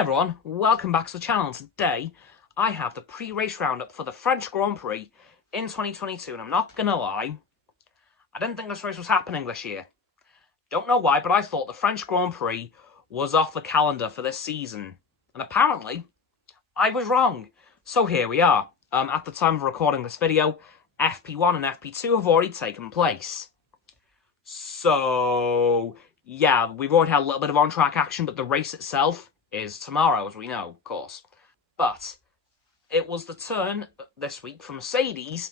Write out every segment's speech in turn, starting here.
everyone, welcome back to the channel. Today I have the pre-race roundup for the French Grand Prix in 2022, and I'm not gonna lie, I didn't think this race was happening this year. Don't know why, but I thought the French Grand Prix was off the calendar for this season, and apparently I was wrong. So here we are. At the time of recording this video, FP1 and FP2 have already taken place. So yeah, we've already had a little bit of on-track action, but the race itself is tomorrow, as we know, of course. But it was the turn this week for Mercedes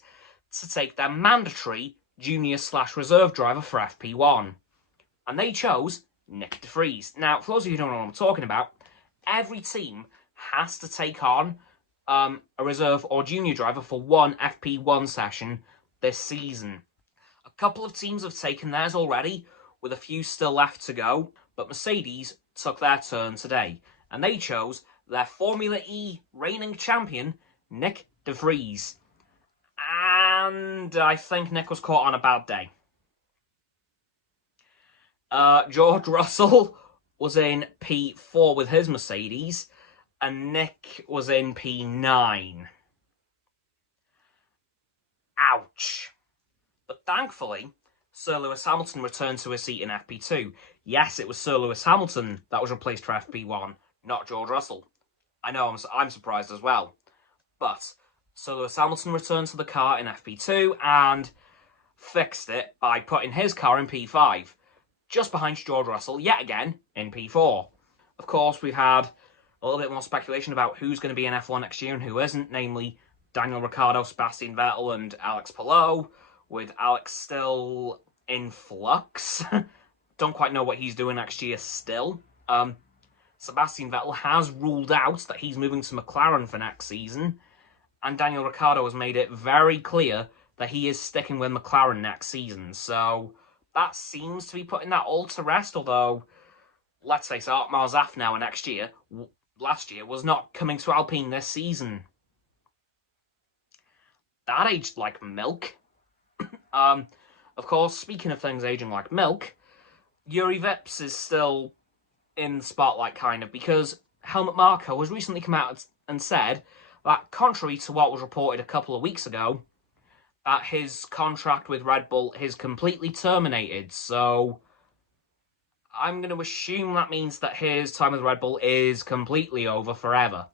to take their mandatory junior/reserve driver for FP1. And they chose Nick de Vries. Now, for those of you who don't know what I'm talking about, every team has to take on a reserve or junior driver for one FP1 session this season. A couple of teams have taken theirs already, with a few still left to go, but Mercedes took their turn today, and they chose their Formula E reigning champion, Nick de Vries. And I think Nick was caught on a bad day. George Russell was in P4 with his Mercedes, and Nick was in P9. Ouch. But thankfully, Sir Lewis Hamilton returned to his seat in FP2. Yes, it was Sir Lewis Hamilton that was replaced for FP1, not George Russell. I know, I'm surprised as well. But Sir Lewis Hamilton returned to the car in FP2 and fixed it by putting his car in P5, just behind George Russell, yet again, in P4. Of course, we've had a little bit more speculation about who's going to be in F1 next year and who isn't, namely Daniel Ricciardo, Sebastian Vettel, and Alex Palou, with Alex still in flux. Don't quite know what he's doing next year still. Sebastian Vettel has ruled out that he's moving to McLaren for next season, and Daniel Ricciardo has made it very clear that he is sticking with McLaren next season. So that seems to be putting that all to rest, although, let's face it, Otmar Zafnauer last year was not coming to Alpine this season. That aged like milk. Of course, speaking of things aging like milk, Yuri Vips is still in the spotlight, kind of, because Helmut Marko has recently come out and said that, contrary to what was reported a couple of weeks ago, that his contract with Red Bull is completely terminated. So I'm going to assume that means that his time with Red Bull is completely over forever.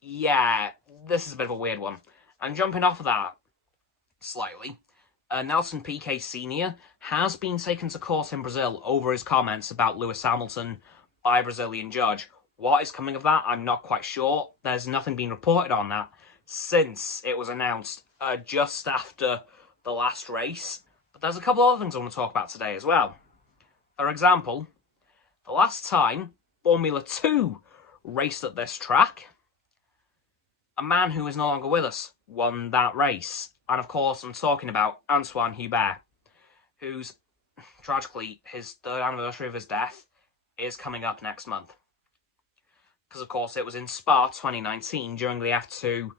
Yeah, this is a bit of a weird one. And jumping off of that slightly, Nelson Piquet Sr. has been taken to court in Brazil over his comments about Lewis Hamilton by a Brazilian judge. What is coming of that, I'm not quite sure. There's nothing been reported on that since it was announced just after the last race. But there's a couple other things I want to talk about today as well. For example, the last time Formula 2 raced at this track, a man who is no longer with us won that race. And of course, I'm talking about Antoine Hubert, who's, tragically, his 3rd anniversary of his death is coming up next month. Because, of course, it was in Spa 2019 during the F2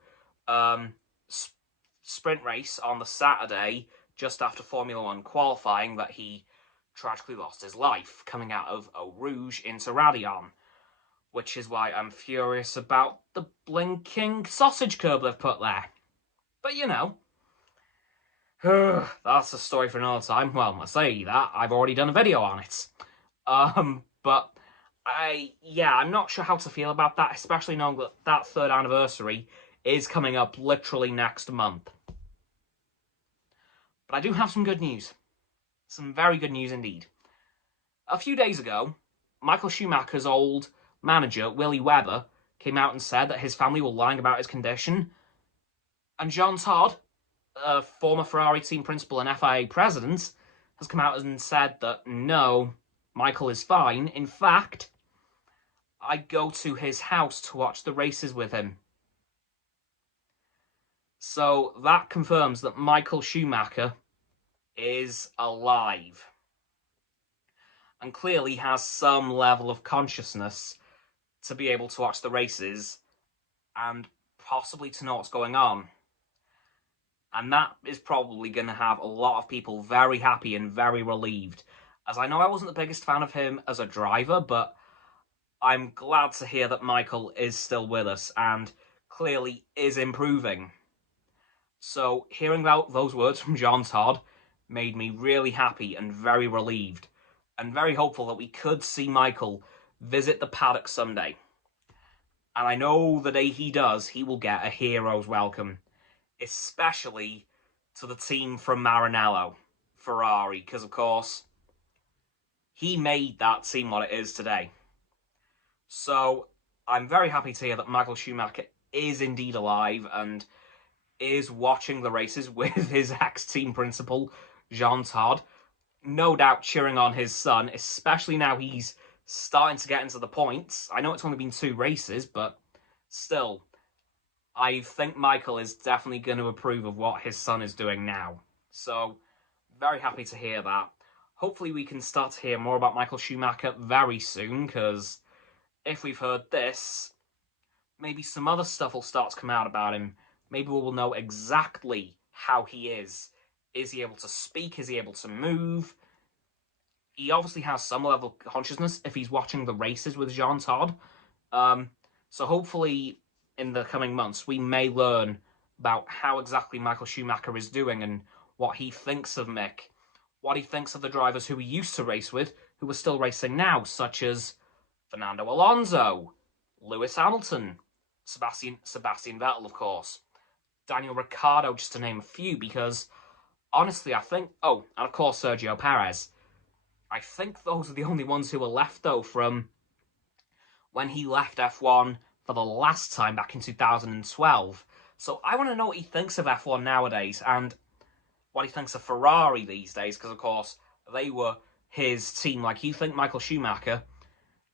sprint race on the Saturday, just after Formula 1 qualifying, that he tragically lost his life, coming out of Eau Rouge into Raidillon. Which is why I'm furious about the blinking sausage curb they've put there. But, you know, that's a story for another time. Well, I say that, I've already done a video on it. But I'm not sure how to feel about that, especially knowing that that 3rd anniversary is coming up literally next month. But I do have some good news. Some very good news indeed. A few days ago, Michael Schumacher's old manager, Willy Webber, came out and said that his family were lying about his condition. And Jean Todt, a former Ferrari team principal and FIA president, has come out and said that no, Michael is fine. In fact, I go to his house to watch the races with him. So that confirms that Michael Schumacher is alive. And clearly has some level of consciousness to be able to watch the races and possibly to know what's going on. And that is probably going to have a lot of people very happy and very relieved. As I know I wasn't the biggest fan of him as a driver, but I'm glad to hear that Michael is still with us and clearly is improving. So hearing about those words from Jean Todt made me really happy and very relieved, and very hopeful that we could see Michael visit the paddock someday. And I know the day he does, he will get a hero's welcome, especially to the team from Maranello, Ferrari, because of course, he made that team what it is today. So I'm very happy to hear that Michael Schumacher is indeed alive and is watching the races with his ex-team principal, Jean Todt. No doubt cheering on his son, especially now he's starting to get into the points. I know it's only been 2 races, but still, I think Michael is definitely going to approve of what his son is doing now. So, very happy to hear that. Hopefully we can start to hear more about Michael Schumacher very soon, because if we've heard this, maybe some other stuff will start to come out about him. Maybe we will know exactly how he is. Is he able to speak? Is he able to move? He obviously has some level of consciousness if he's watching the races with Jean Todt. So hopefully in the coming months we may learn about how exactly Michael Schumacher is doing and what he thinks of Mick. What he thinks of the drivers who he used to race with, who are still racing now, such as Fernando Alonso, Lewis Hamilton, Sebastian Vettel, of course, Daniel Ricciardo, just to name a few, because honestly, I think... Oh, and of course, Sergio Perez. I think those are the only ones who were left, though, from when he left F1 for the last time back in 2012. So I want to know what he thinks of F1 nowadays, and what he thinks of Ferrari these days, because, of course, they were his team. Like, you think Michael Schumacher,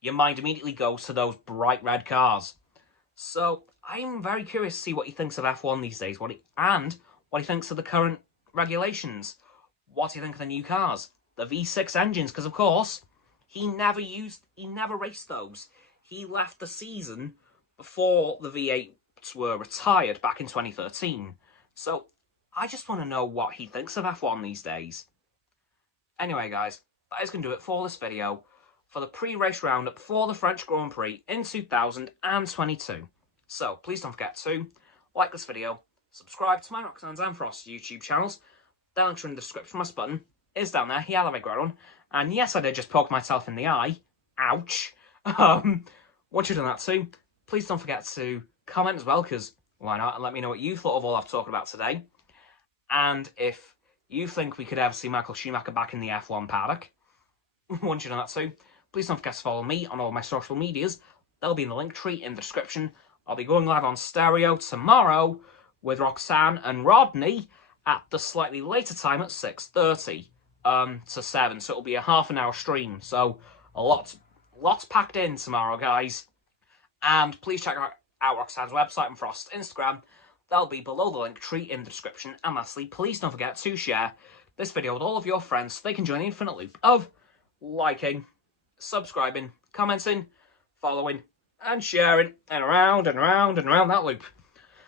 your mind immediately goes to those bright red cars. So I'm very curious to see what he thinks of F1 these days, what he thinks of the current regulations. What do you think of the new cars? The V6 engines, because of course, he never raced those. He left the season before the V8s were retired back in 2013. So I just want to know what he thinks of F1 these days. Anyway, guys, that is going to do it for this video for the pre-race roundup for the French Grand Prix in 2022. So please don't forget to like this video, subscribe to my Roxanne's and Frost's YouTube channels. The link in the description, my button is down there. Yeah, that grown. And yes, I did just poke myself in the eye. Ouch. Once you've done that too, please don't forget to comment as well, because why not? And let me know what you thought of all I've talked about today. And if you think we could ever see Michael Schumacher back in the F1 paddock, once you've done that too, please don't forget to follow me on all my social medias. They'll be in the link tree in the description. I'll be going live on stereo tomorrow with Roxanne and Rodney at the slightly later time at 6:30 to 7. So it'll be a half-an-hour stream. So lots packed in tomorrow, guys. And please check out Roxanne's website and Frost's Instagram. They'll be below the link tree in the description. And lastly, please don't forget to share this video with all of your friends so they can join the infinite loop of liking, subscribing, commenting, following, and sharing, and around and around and around that loop.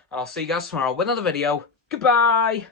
And I'll see you guys tomorrow with another video. Goodbye!